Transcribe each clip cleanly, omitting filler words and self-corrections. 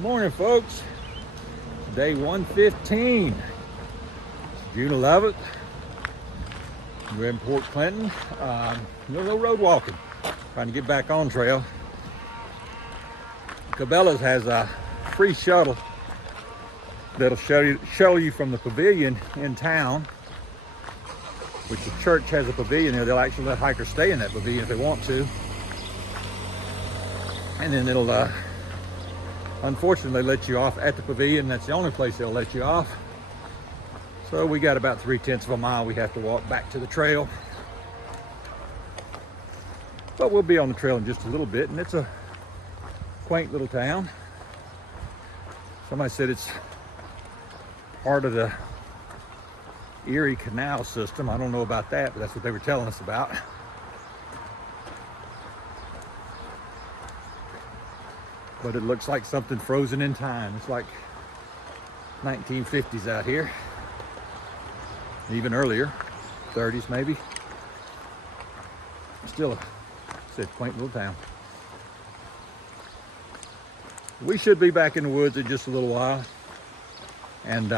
Morning, folks. Day 115. It's June 11th. We're in Port Clinton. No road walking. Trying to get back on trail. Cabela's has a free shuttle that'll shuttle you from the pavilion in town, which the church has a pavilion there. They'll actually let hikers stay in that pavilion if they want to. And then it'll unfortunately let you off at the pavilion. That's the only place they'll let you off. So we got about 3/10 of a mile we have to walk back to the trail. But we'll be on the trail in just a little bit, and it's a quaint little town. Somebody said it's part of the Erie Canal system. I don't know about that, but that's what they were telling us about. But it looks like something frozen in time. It's like 1950s out here. Even earlier, 30s maybe. Still a quaint little town. We should be back in the woods in just a little while. And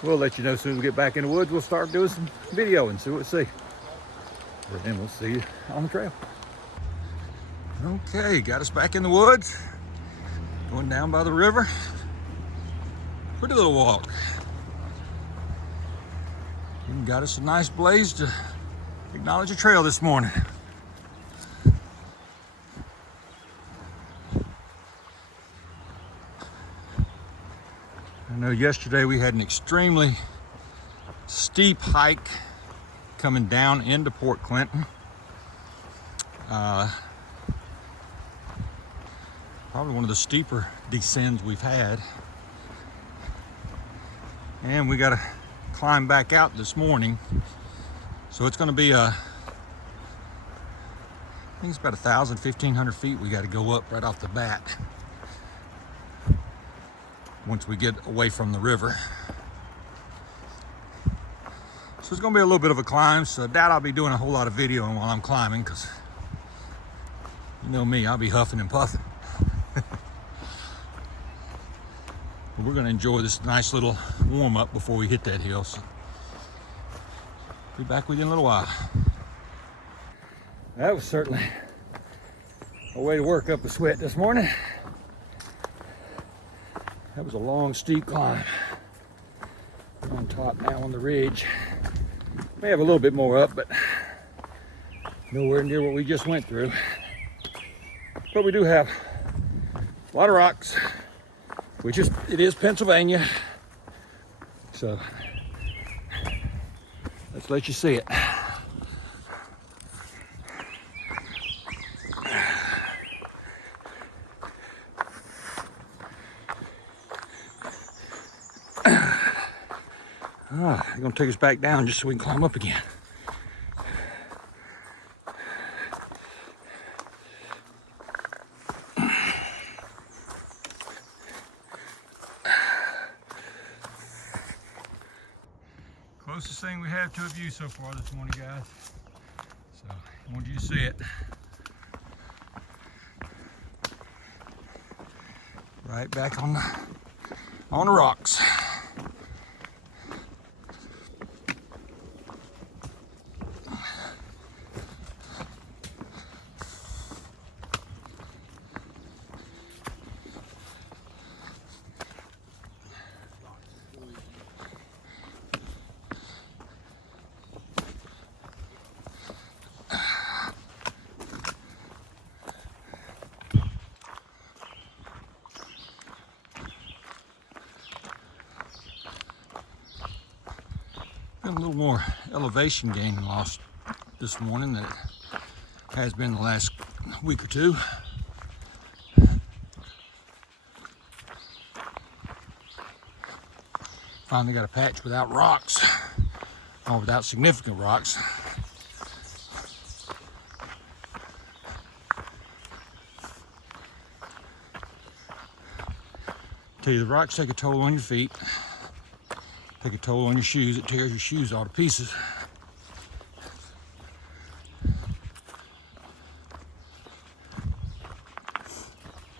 we'll let you know as soon as we get back in the woods. We'll start doing some video and see what we see. And then we'll see you on the trail. Okay, got us back in the woods. Going down by the river. Pretty little walk. Even got us a nice blaze to acknowledge the trail this morning. I know yesterday we had an extremely steep hike coming down into Port Clinton. Probably one of the steeper descends we've had. And we got to climb back out this morning. So it's going to be I think it's about 1,000, 1,500 feet we got to go up right off the bat once we get away from the river. So it's going to be a little bit of a climb, so I doubt I'll be doing a whole lot of videoing while I'm climbing, because you know me, I'll be huffing and puffing. We're going to enjoy this nice little warm up before we hit that hill. So be back with you in a little while. That was certainly a way to work up a sweat this morning. That was a long, steep climb. We're on top now on the ridge. May have a little bit more up, but nowhere near what we just went through. But we do have a lot of rocks, which it is Pennsylvania. So let's let you see it. They're gonna take us back down just so we can climb up again. Closest thing we have to a view so far this morning, guys. So I wanted you to see it. Right back on the rocks. A little more elevation gain lost this morning than it has been the last week or two. Finally got a patch without rocks, or without significant rocks. Tell you, the rocks take a toll on your feet. Take a toll on your shoes. It tears your shoes all to pieces.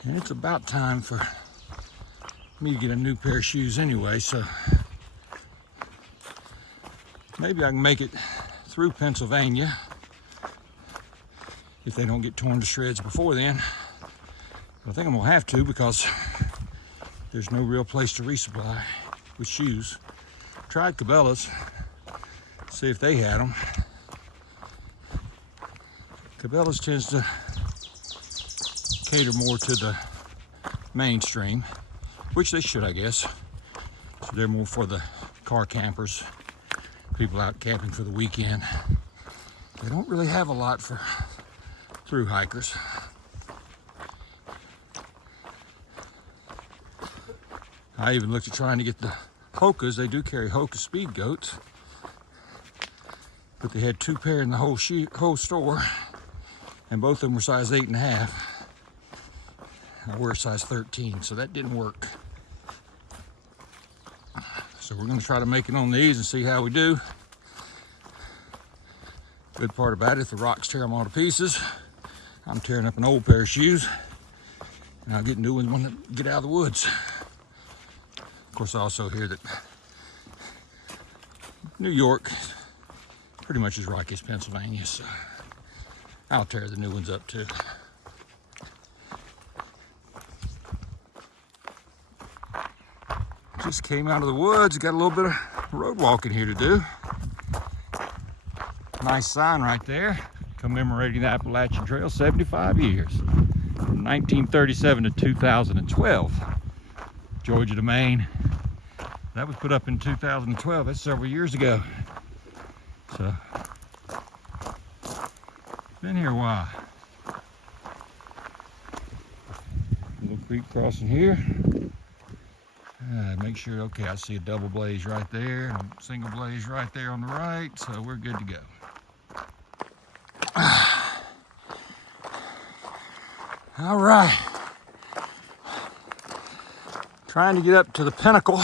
And it's about time for me to get a new pair of shoes anyway, so maybe I can make it through Pennsylvania if they don't get torn to shreds before then. But I think I'm gonna have to because there's no real place to resupply with shoes. Tried Cabela's, see if they had them. Cabela's tends to cater more to the mainstream, which they should, I guess. So they're more for the car campers, people out camping for the weekend. They don't really have a lot for through hikers. I even looked at trying to get the Hokas. They do carry Hoka speed goats, but they had 2 pair in the whole store, and both of them were size 8.5. I wear size 13, so that didn't work. So we're gonna try to make it on these and see how we do. Good part about it, if the rocks tear them all to pieces, I'm tearing up an old pair of shoes, and I'll get new ones when I get out of the woods. Of course, I also hear that New York pretty much as rocky as Pennsylvania, so I'll tear the new ones up too. Just came out of the woods, got a little bit of road walking here to do. Nice sign right there, commemorating the Appalachian Trail, 75 years, from 1937 to 2012. Georgia to Maine. That was put up in 2012, that's several years ago. So, been here a while. Little creek crossing here. Make sure, okay, I see a double blaze right there, and a single blaze right there on the right, so we're good to go. All right. Trying to get up to the Pinnacle.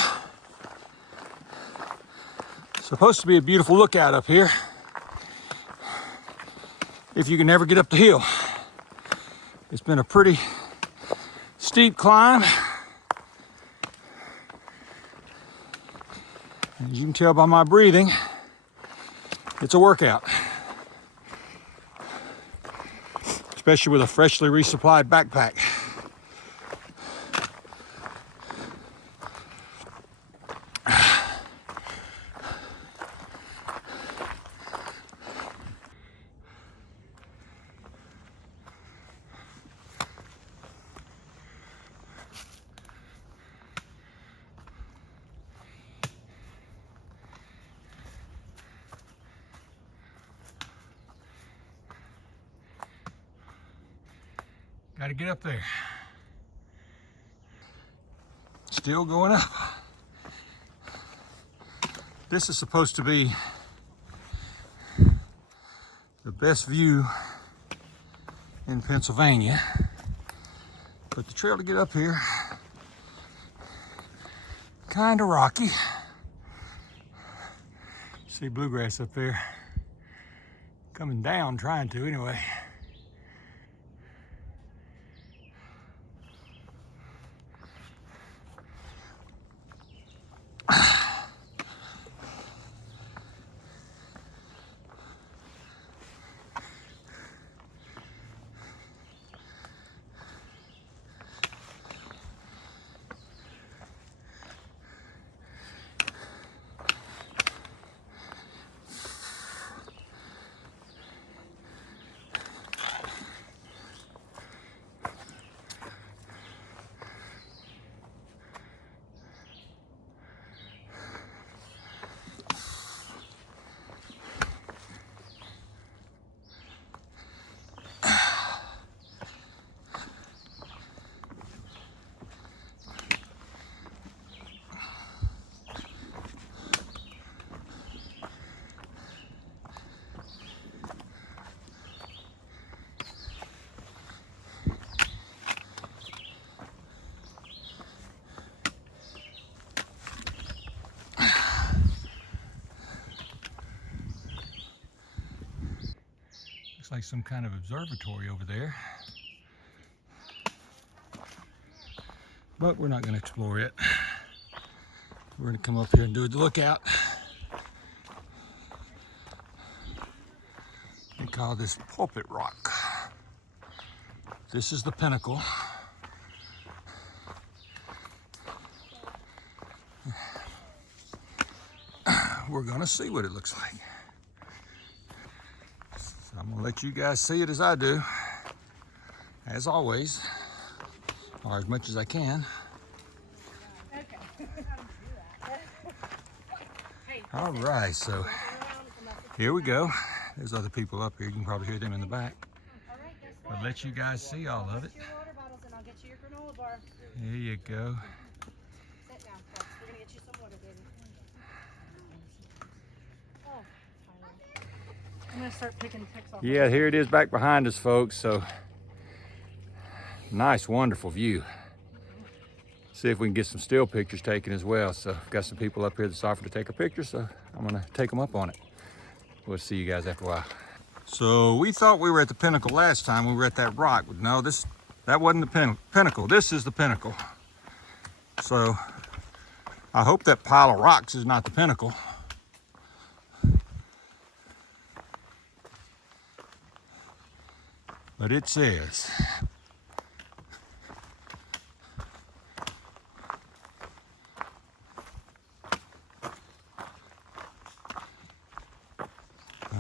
Supposed to be a beautiful lookout up here, if you can ever get up the hill. It's been a pretty steep climb. As you can tell by my breathing, it's a workout. Especially with a freshly resupplied backpack. Got to get up there. Still going up. This is supposed to be the best view in Pennsylvania, but the trail to get up here, kind of rocky. See bluegrass up there, coming down, trying to anyway. Looks like some kind of observatory over there. but we're not going to explore it. We're going to come up here and do the lookout. We call this Pulpit Rock. This is the Pinnacle. We're going to see what it looks like. So I'm going to let you guys see it as I do, as always, or as much as I can. All right, so here we go. There's other people up here. You can probably hear them in the back. I'll let you guys see all of it. There you go. We're gonna get you some water, baby. I'm gonna start picking picks off. Yeah, here it is back behind us, folks. So nice, wonderful view. See if we can get some still pictures taken as well. So I've got some people up here that's offered to take a picture, so I'm gonna take them up on it. We'll see you guys after a while. So we thought we were at the Pinnacle last time. We were at that rock, but no, that wasn't the Pinnacle. This is the Pinnacle. So I hope that pile of rocks is not the Pinnacle. But it says.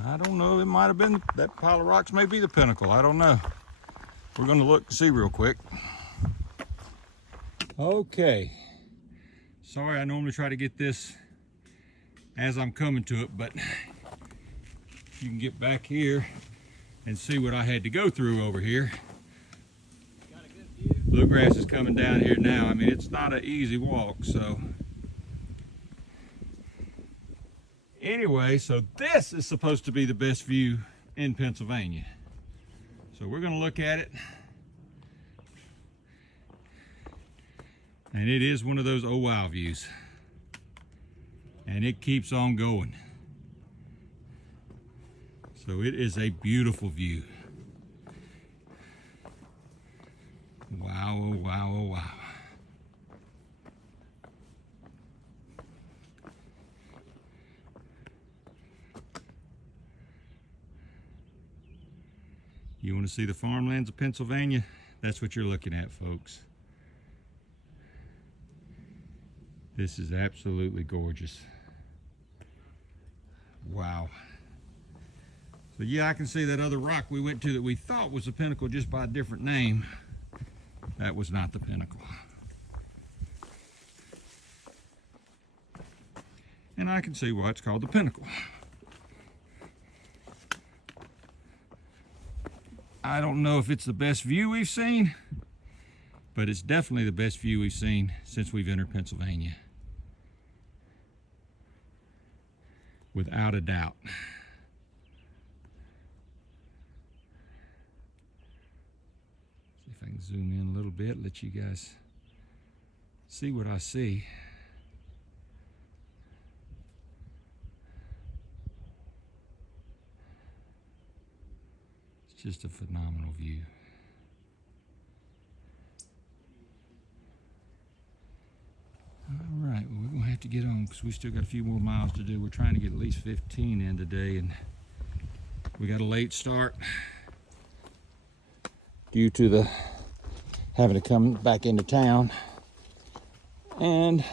I don't know, it might have been, that pile of rocks may be the Pinnacle, I don't know. We're gonna look and see real quick. Okay. Sorry, I normally try to get this as I'm coming to it, but you can get back here and see what I had to go through over here. Got a good view. Bluegrass is coming down here now. I mean, it's not an easy walk, so. Anyway, so this is supposed to be the best view in Pennsylvania. So we're gonna look at it. And it is one of those oh wow views. And it keeps on going. So it is a beautiful view. Wow, oh wow, oh wow. You want to see the farmlands of Pennsylvania? That's what you're looking at, folks. This is absolutely gorgeous. Wow. So yeah, I can see that other rock we went to that we thought was the Pinnacle just by a different name. That was not the Pinnacle. And I can see why it's called the Pinnacle. I don't know if it's the best view we've seen, but it's definitely the best view we've seen since we've entered Pennsylvania. Without a doubt. See if I can zoom in a little bit, let you guys see what I see. Just a phenomenal view. All right, well, we're gonna have to get on because we still got a few more miles to do. We're trying to get at least 15 in today, and we got a late start due to the having to come back into town, and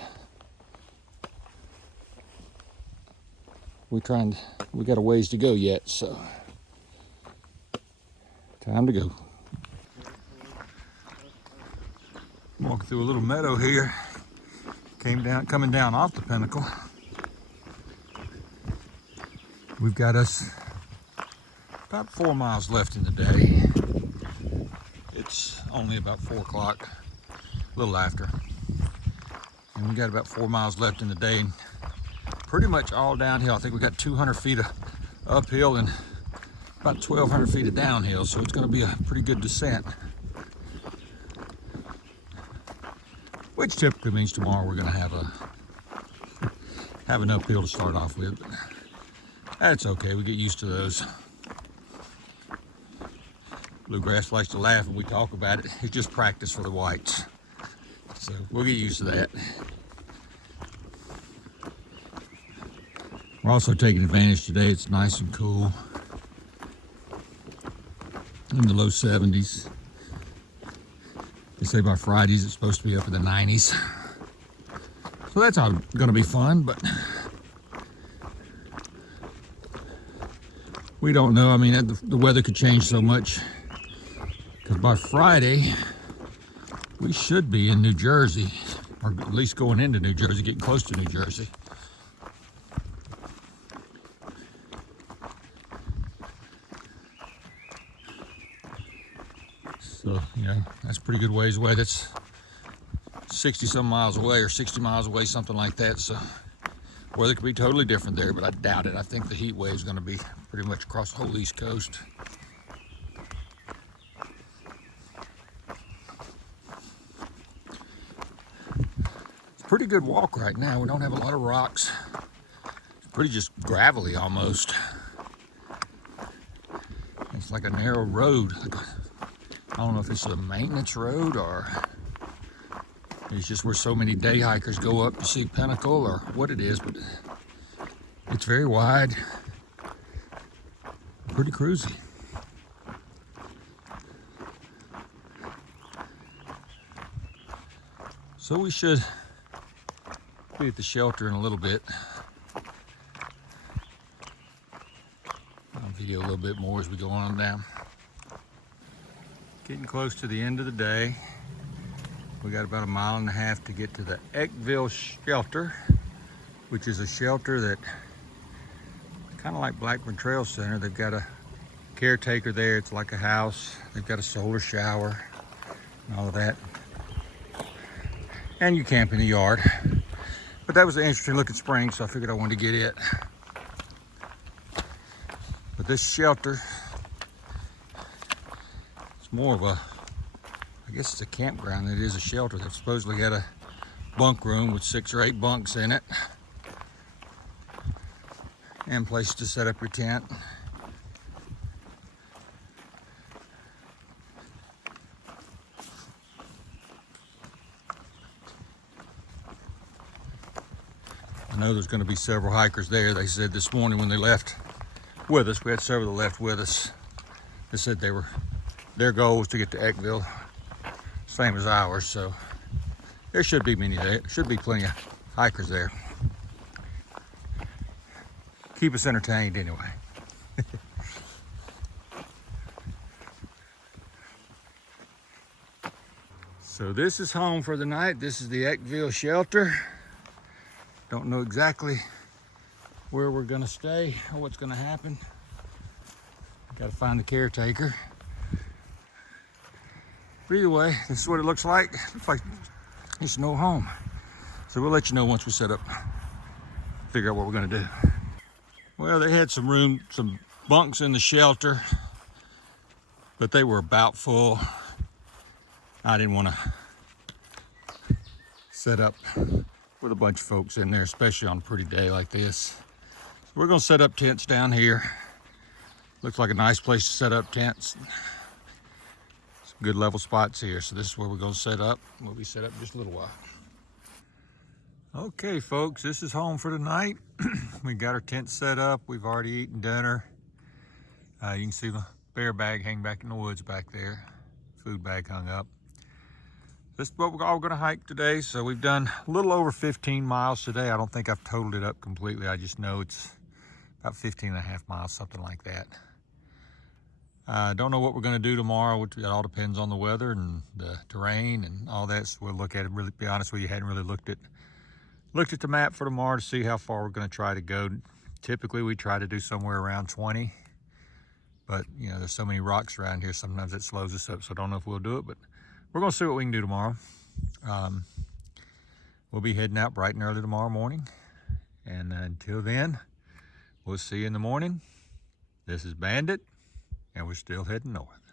we got a ways to go yet, so. Time to go. Walking through a little meadow here. Coming down off the Pinnacle. We've got us about 4 miles left in the day. It's only about 4 o'clock, a little after. And we got about 4 miles left in the day. And pretty much all downhill. I think we got 200 feet of uphill and about 1,200 feet of downhill, so it's going to be a pretty good descent. Which typically means tomorrow we're going to have an uphill to start off with. But that's okay, we get used to those. Bluegrass likes to laugh when we talk about it. It's just practice for the whites. So we'll get used to that. We're also taking advantage today. It's nice and cool. In the low 70s. They say by Fridays it's supposed to be up in the 90s. So that's all going to be fun, but we don't know. I mean, the weather could change so much. Because by Friday, we should be in New Jersey, or at least going into New Jersey, getting close to New Jersey. So, you know, that's a pretty good ways away. That's 60 some miles away, or 60 miles away, something like that. So weather could be totally different there, but I doubt it. I think the heat wave is going to be pretty much across the whole East Coast. It's a pretty good walk right now. We don't have a lot of rocks. It's pretty just gravelly almost. It's like a narrow road. I don't know if it's a maintenance road or it's just where so many day hikers go up to see Pinnacle or what it is, but it's very wide, pretty cruisy. So we should be at the shelter in a little bit. I'll video a little bit more as we go on down. Getting close to the end of the day. We got about 1.5 miles to get to the Eckville shelter, which is a shelter that, kind of like Blackburn Trail Center, they've got a caretaker there. It's like a house. They've got a solar shower and all of that. And you camp in the yard. But that was an interesting looking spring, so I figured I wanted to get it. But this shelter, it's more of a, I guess it's a campground. It is a shelter. They've supposedly got a bunk room with 6 or 8 bunks in it. And places to set up your tent. I know there's going to be several hikers there. They said this morning when they left with us, we had several that left with us. They said their goal was to get to Eckville, same as ours, so there should be many there. Should be plenty of hikers there. Keep us entertained anyway. So this is home for the night. This is the Eckville shelter. Don't know exactly where we're gonna stay or what's gonna happen. Gotta find the caretaker. But either way, this is what it looks like. Looks like it's no home. So we'll let you know once we set up, figure out what we're gonna do. Well, they had some room, some bunks in the shelter, but they were about full. I didn't want to set up with a bunch of folks in there, especially on a pretty day like this. So we're gonna set up tents down here. Looks like a nice place to set up tents. Some good level spots here. So this is where we're gonna set up. We'll be set up in just a little while. Okay, folks, this is home for tonight. We got our tent set up. We've already eaten dinner. You can see the bear bag hanging back in the woods back there. Food bag hung up. This is what we're all gonna hike today. So we've done a little over 15 miles today. I don't think I've totaled it up completely. I just know it's about 15.5 miles, something like that. Don't know what we're gonna do tomorrow. It all depends on the weather and the terrain and all that. So we'll look at it. Really, be honest with you, hadn't really looked at the map for tomorrow to see how far we're gonna try to go. Typically we try to do somewhere around 20, but you know, there's so many rocks around here, sometimes it slows us up. So I don't know if we'll do it, but we're gonna see what we can do tomorrow. We'll be heading out bright and early tomorrow morning. And until then, we'll see you in the morning. This is Bandit, and we're still heading north.